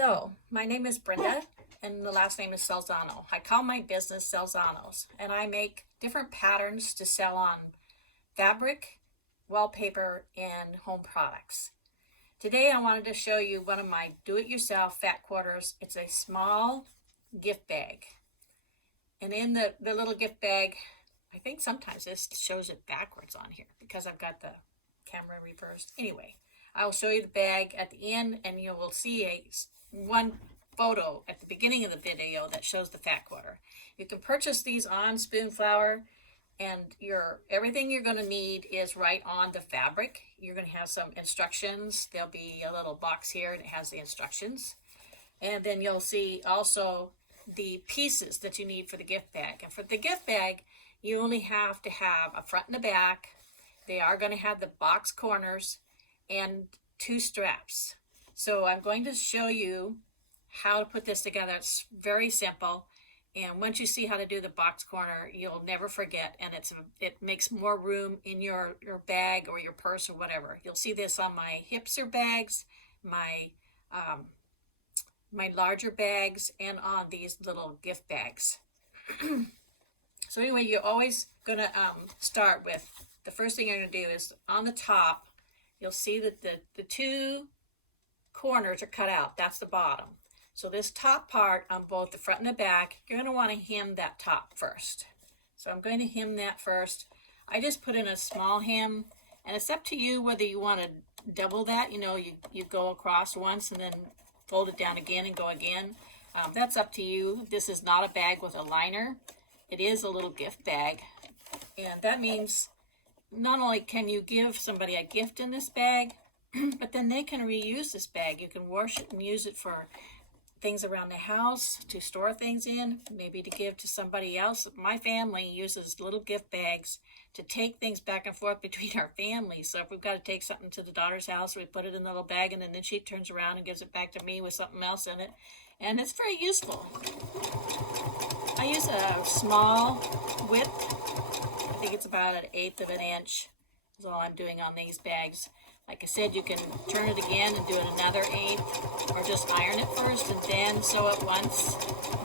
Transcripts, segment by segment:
Hello, my name is Brenda, and the last name is Salzano. I call my business Salzanos, and I make different patterns to sell on fabric, wallpaper, and home products. Today I wanted to show you one of my do-it-yourself fat quarters. It's a small gift bag. And in the little gift bag, I think sometimes this shows it backwards on here because I've got the camera reversed. Anyway, I'll show you the bag at the end, and you will see one photo at the beginning of the video that shows the fat quarter. You can purchase these on Spoonflower, and everything you're going to need is right on the fabric. You're going to have some instructions. There'll be a little box here, and it has the instructions. And then you'll see also the pieces that you need for the gift bag. And for the gift bag, you only have to have a front and a back. They are going to have the box corners and 2 straps. So I'm going to show you how to put this together. It's very simple, and once you see how to do the box corner, you'll never forget, and it makes more room in your bag or your purse or whatever. You'll see this on my hipster bags, my larger bags, and on these little gift bags. So anyway, you're always going to start with, the first thing you're going to do is on the top, you'll see that the 2 corners are cut out. That's the bottom. So this top part on both the front and the back, you're going to want to hem that top first. So I'm going to hem that first. I just put in a small hem, and it's up to you whether you want to double that. You know, you go across once and then fold it down again and go again. That's up to you. This is not a bag with a liner. It is a little gift bag, and that means not only can you give somebody a gift in this bag, but then they can reuse this bag. You can wash it and use it for things around the house, to store things in, maybe to give to somebody else. My family uses little gift bags to take things back and forth between our families. So if we've got to take something to the daughter's house, we put it in the little bag, and then she turns around and gives it back to me with something else in it. And it's very useful. I use a small width. I think it's about 1/8 of an inch is all I'm doing on these bags. Like I said, you can turn it again and do it another 1/8, or just iron it first and then sew it once,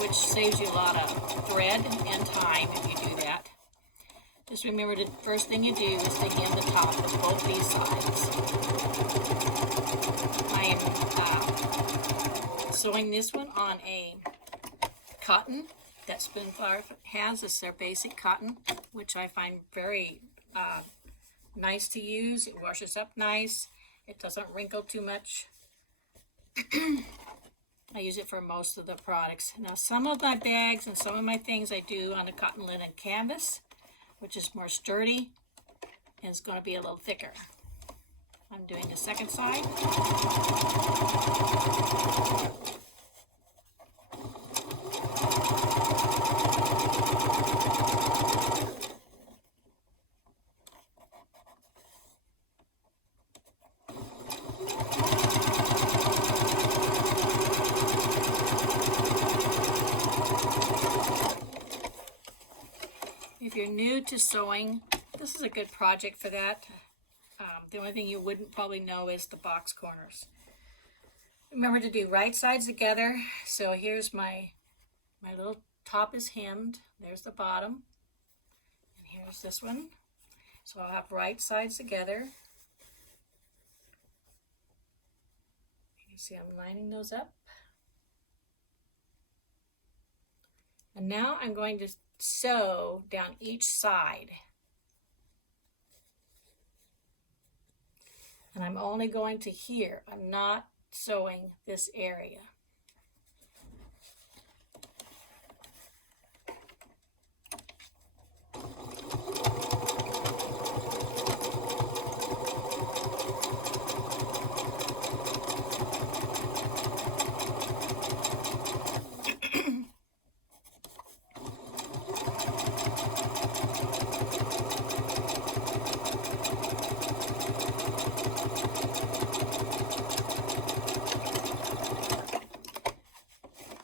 which saves you a lot of thread and time if you do that. Just remember, the first thing you do is to hem the top of both these sides. I am sewing this one on a cotton that Spoonflower has. It's their basic cotton, which I find very nice to use. It washes up nice. It doesn't wrinkle too much. I use it for most of the products. Now, some of my bags and some of my things I do on a cotton linen canvas, which is more sturdy and it's going to be a little thicker. I'm doing the second side. If you're new to sewing, this is a good project for that. The only thing you wouldn't probably know is the box corners. Remember to do right sides together. So here's my little top is hemmed. There's the bottom. And here's this one. So I'll have right sides together. You see I'm lining those up. And now I'm going to sew down each side. And I'm only going to here. I'm not sewing this area.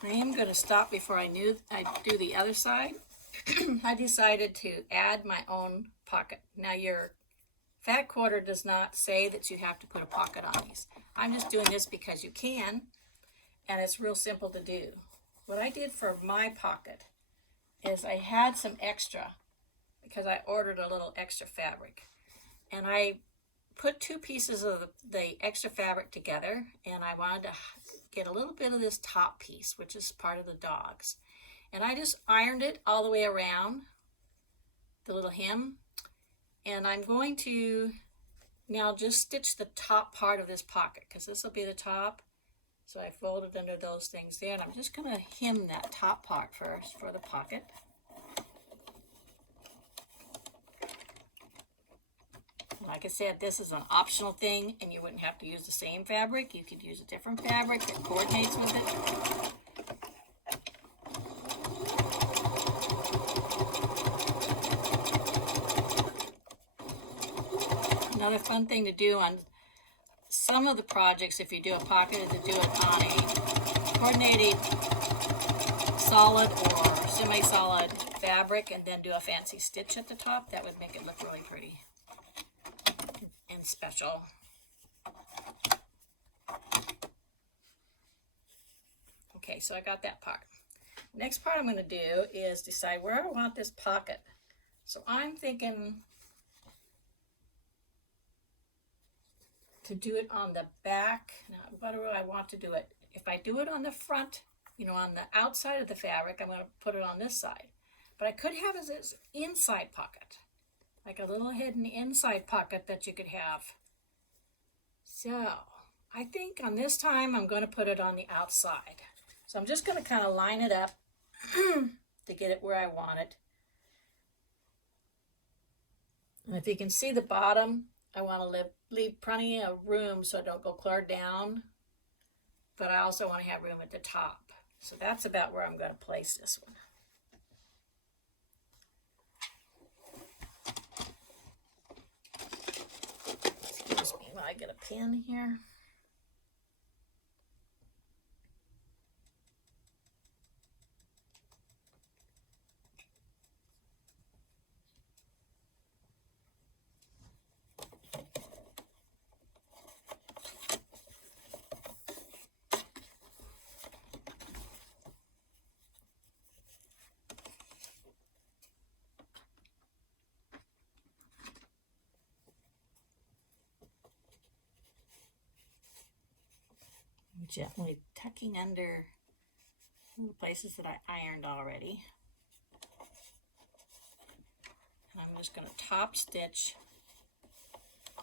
I am going to stop before I do the other side. I decided to add my own pocket. Now your fat quarter does not say that you have to put a pocket on these. I'm just doing this because you can, and it's real simple to do. What I did for my pocket is I had some extra because I ordered a little extra fabric, and I put two pieces of the extra fabric together, and I wanted to get a little bit of this top piece, which is part of the dogs, and I just ironed it all the way around the little hem, and I'm going to now just stitch the top part of this pocket because this will be the top. So I folded under those things there, and I'm just going to hem that top part first for the pocket. Like I said, this is an optional thing, and you wouldn't have to use the same fabric. You could use a different fabric that coordinates with it. Another fun thing to do on some of the projects, if you do a pocket, is to do it on a coordinated solid or semi-solid fabric, and then do a fancy stitch at the top. That would make it look really pretty and special. Okay, so I got that part. Next part I'm going to do is decide where I want this pocket. So I'm thinking to do it on the back. Now, what do I want to do it? If I do it on the front, you know, on the outside of the fabric, I'm going to put it on this side. But I could have it as inside pocket, like a little hidden inside pocket that you could have. So I think on this time I'm going to put it on the outside. So I'm just going to kind of line it up to get it where I want it. And if you can see the bottom, I want to leave plenty of room so I don't go clear down, but I also want to have room at the top. So that's about where I'm going to place this one. Excuse me while I get a pen here. Gently tucking under the places that I ironed already. And I'm just going to top stitch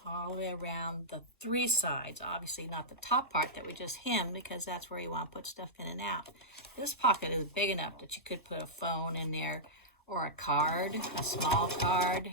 all the way around the three sides. Obviously not the top part that we just hemmed, because that's where you want to put stuff in and out. This pocket is big enough that you could put a phone in there, or a card, a small card.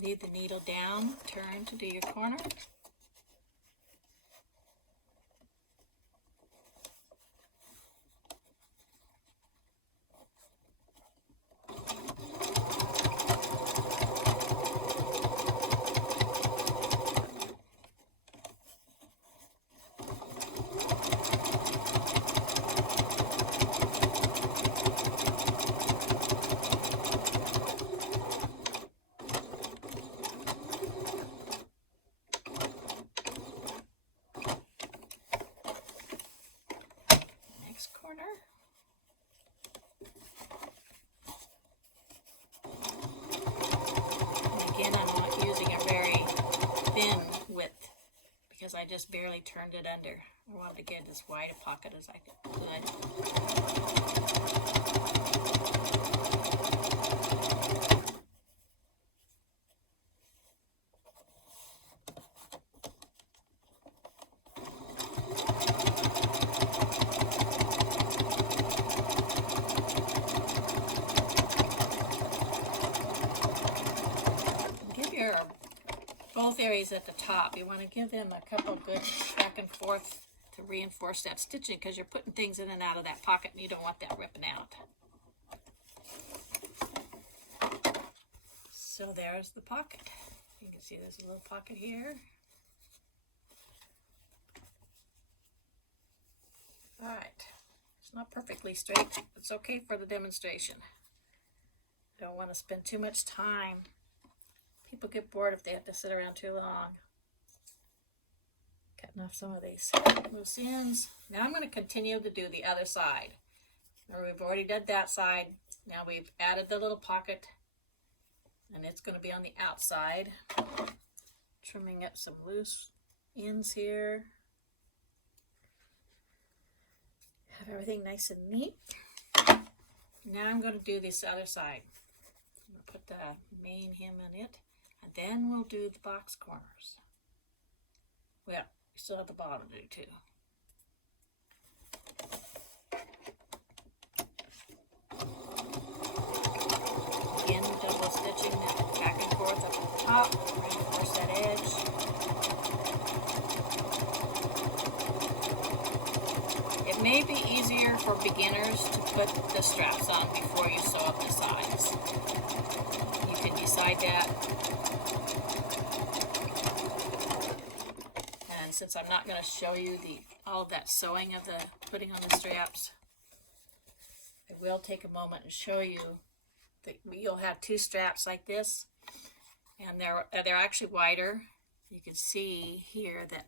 Leave the needle down, turn to do your corner. I just barely turned it under. I wanted to get as wide a pocket as I could. both areas at the top, you want to give them a couple good back and forth to reinforce that stitching, because you're putting things in and out of that pocket and you don't want that ripping out. So there's the pocket. You can see there's a little pocket here. All right, it's not perfectly straight. It's okay for the demonstration. I don't want to spend too much time. People get bored if they have to sit around too long. Cutting off some of these loose ends. Now I'm going to continue to do the other side. Now we've already did that side. Now we've added the little pocket, and it's going to be on the outside. Trimming up some loose ends here. Have everything nice and neat. Now I'm going to do this other side. I'm going to put the main hem in it, and then we'll do the box corners. Well, we still have the bottom to do too. Again, double stitching that back and forth up at the top, reinforce that edge. It may be easier for beginners to put the straps on before you sew up the sides. You can decide that. And since I'm not going to show you all of that sewing of the putting on the straps, I will take a moment and show you that you'll have two straps like this, and they're actually wider. You can see here that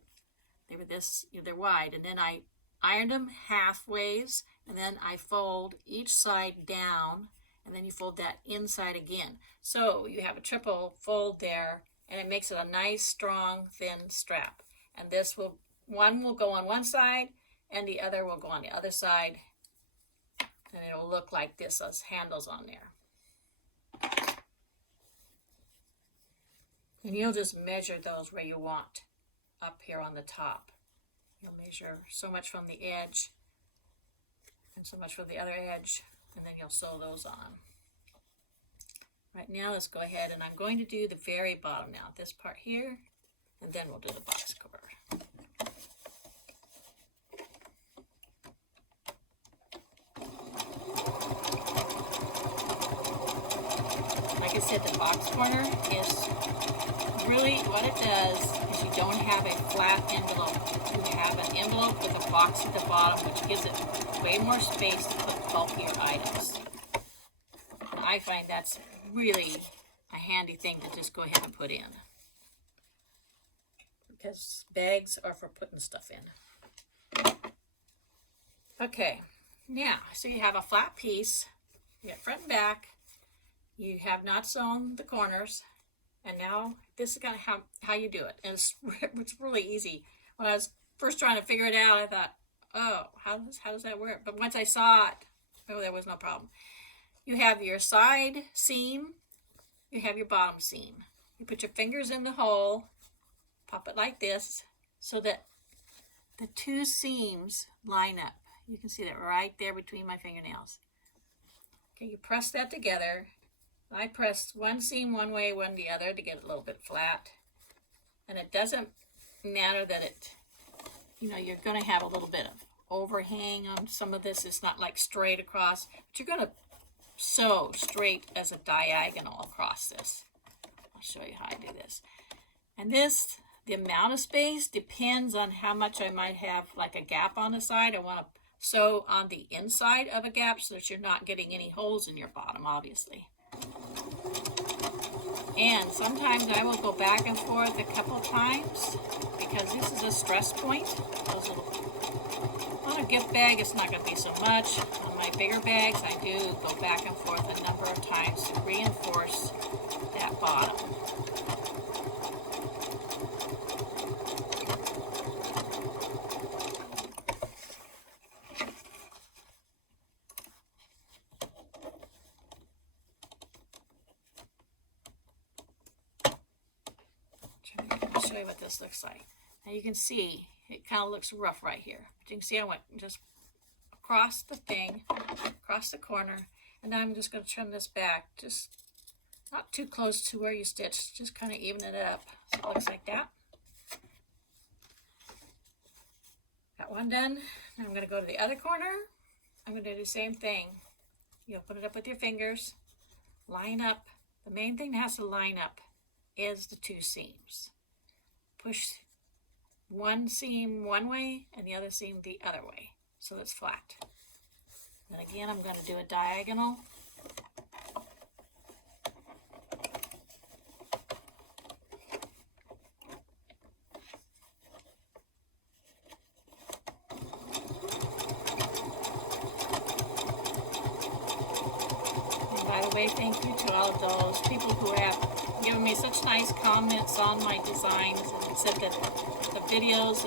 they're wide, and then I ironed them halfways, and then I fold each side down, and then you fold that inside again. So you have a triple fold there, and it makes it a nice, strong, thin strap. And one will go on one side, and the other will go on the other side, and it'll look like this as handles on there. And you'll just measure those where you want up here on the top. You'll measure so much from the edge and so much from the other edge, and then you'll sew those on. Right now, let's go ahead, and I'm going to do the very bottom now, this part here, and then we'll do the box cover. Like I said, the box corner is really what it does is you don't have a flat envelope. You have an envelope with a box at the bottom, which gives it way more space to put bulkier items. And I find that's really a handy thing to just go ahead and put in, because bags are for putting stuff in. Okay, now, so you have a flat piece, you have front and back, you have not sewn the corners, and now this is kind of how you do it. And it's really easy. When I was first trying to figure it out, I thought, oh, how does that work? But once I saw it, oh, there was no problem. You have your side seam, you have your bottom seam. You put your fingers in the hole, pop it like this, so that the two seams line up. You can see that right there between my fingernails. Okay, you press that together. I pressed one seam one way, one the other to get it a little bit flat. And it doesn't matter that you're going to have a little bit of overhang on some of this. It's not like straight across, but you're going to sew straight as a diagonal across this. I'll show you how I do this. And the amount of space depends on how much I might have like a gap on the side. I want to sew on the inside of a gap so that you're not getting any holes in your bottom, obviously. And sometimes I will go back and forth a couple times because this is a stress point. On a gift bag, it's not going to be so much. On my bigger bags, I do go back and forth a number of times to reinforce that bottom. Show you what this looks like. Now you can see it kind of looks rough right here, but you can see I went just across the thing, across the corner, and now I'm just going to trim this back just Not too close to where you stitched, just kind of even it up. So it looks like that. Got one done. Now I'm going to go to the other corner. I'm going to do the same thing. You'll put it up with your fingers, line up. The main thing that has to line up is the two seams. Push one seam one way and the other seam the other way so it's flat. And again, I'm going to do a diagonal. By the way, thank you to all of those people who have given me such nice comments on my designs and said that the videos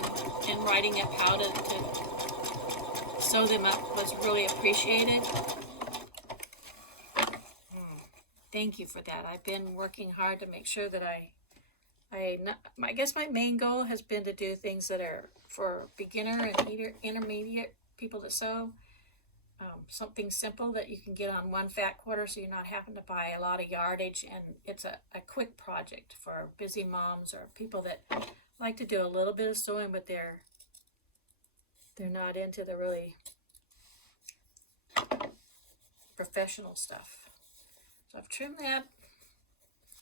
and writing up how to sew them up was really appreciated. Thank you for that. I've been working hard to make sure that I guess my main goal has been to do things that are for beginner and intermediate people to sew. Something simple that you can get on one fat quarter so you're not having to buy a lot of yardage, and it's a quick project for busy moms or people that like to do a little bit of sewing but they're not into the really professional stuff. So I've trimmed that.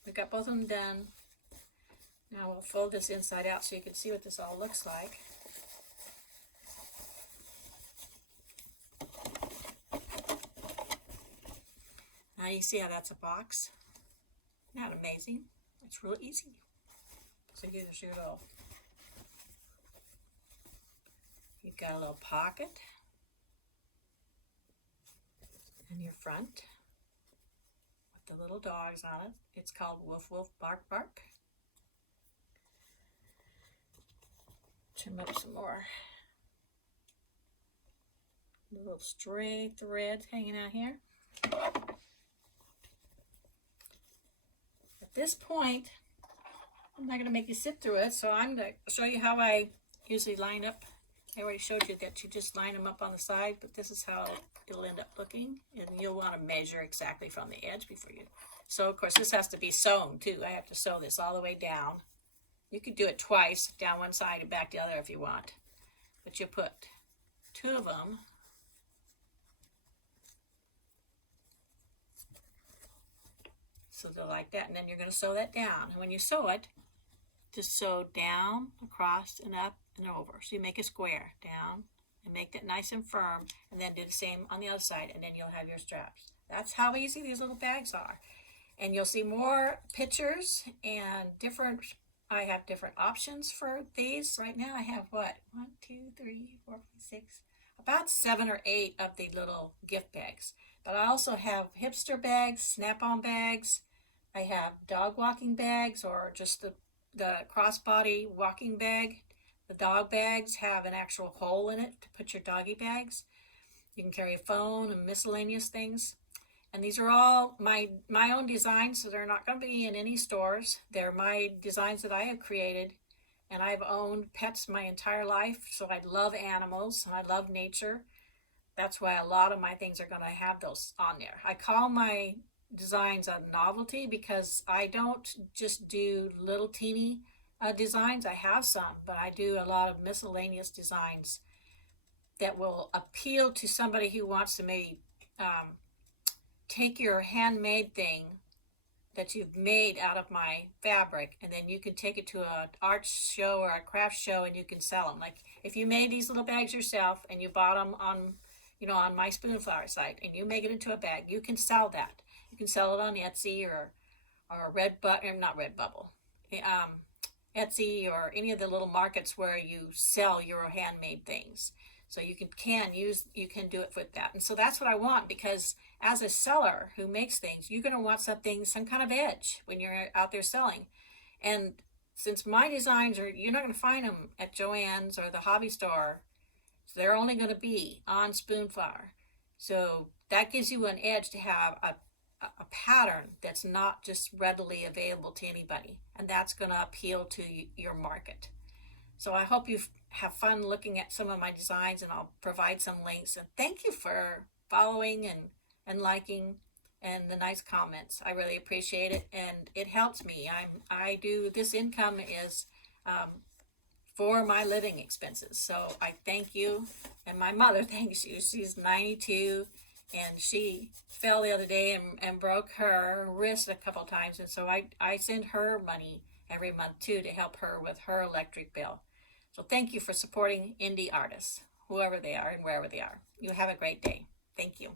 We've got both of them done. Now we'll fold this inside out so you can see what this all looks like. Now you see how that's a box. Isn't that amazing? It's real easy. So here's your little, you've got a little pocket in your front with the little dogs on it. It's called Woof Woof, Bark Bark. Trim up some more. Little stray threads hanging out here. At this point, I'm not going to make you sit through it, so I'm going to show you how I usually line up. I already showed you that you just line them up on the side, but this is how it'll end up looking, and you'll want to measure exactly from the edge before you. So, of course, this has to be sewn, too. I have to sew this all the way down. You could do it twice, down one side and back the other if you want, but you put two of them so they're like that, and then you're going to sew that down. And when you sew it, just sew down, across, and up, and over. So you make a square, down, and make that nice and firm, and then do the same on the other side, and then you'll have your straps. That's how easy these little bags are. And you'll see more pictures and I have different options for these. Right now I have what? 1, 2, 3, 4, 5, 6, about 7 or 8 of the little gift bags. But I also have hipster bags, snap-on bags. I have dog walking bags, or just the crossbody walking bag. The dog bags have an actual hole in it to put your doggy bags. You can carry a phone and miscellaneous things. And these are all my own designs, so they're not going to be in any stores. They're my designs that I have created, and I've owned pets my entire life, so I love animals, and I love nature. That's why a lot of my things are going to have those on there. I call my designs a novelty because I don't just do little teeny designs. I have some, but I do a lot of miscellaneous designs that will appeal to somebody who wants to maybe take your handmade thing that you've made out of my fabric, and then you can take it to an art show or a craft show and you can sell them. Like if you made these little bags yourself and you bought them on my Spoonflower site and you make it into a bag, you can sell that. You can sell it on Etsy or Etsy or any of the little markets where you sell your handmade things. So you can do it with that. And so that's what I want, because as a seller who makes things, you're going to want some kind of edge when you're out there selling. And since my designs you're not going to find them at Joann's or the hobby store, so they're only going to be on Spoonflower. So that gives you an edge to have a pattern that's not just readily available to anybody. And that's going to appeal to your market. So I hope you have fun looking at some of my designs, and I'll provide some links. And thank you for following and liking and the nice comments. I really appreciate it, and it helps me. I do this income is for my living expenses. So I thank you, and my mother thanks you. She's 92, and she fell the other day and broke her wrist a couple times, and so I send her money every month too to help her with her electric bill. So thank you for supporting indie artists, whoever they are and wherever they are. You have a great day. Thank you.